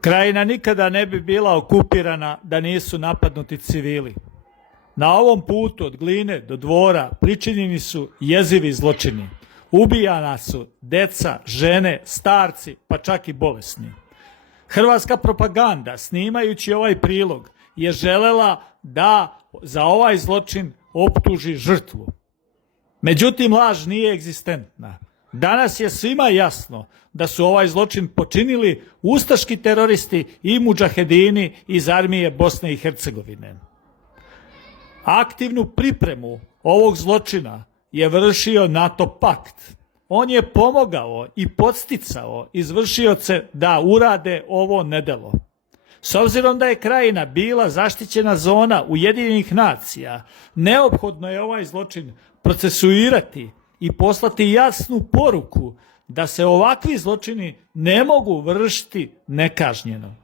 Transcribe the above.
Krajina nikada ne bi bila okupirana da nisu napadnuti civili. Na ovom putu od Gline do Dvora pričinjeni su jezivi zločini. Ubijana su deca, žene, starci, pa čak i bolesni. Hrvatska propaganda, snimajući ovaj prilog, je želela da za ovaj zločin optuži žrtvu. Međutim, laž nije egzistentna. Danas je svima jasno da su ovaj zločin počinili ustaški teroristi i mudžahedini iz armije Bosne i Hercegovine. Aktivnu pripremu ovog zločina je vršio NATO pakt. On je pomogao i podsticao izvršioce da urade ovo nedelo. S obzirom da je Krajina bila zaštićena zona Ujedinjenih nacija, neophodno je ovaj zločin procesuirati i poslati jasnu poruku da se ovakvi zločini ne mogu vršiti nekažnjeno.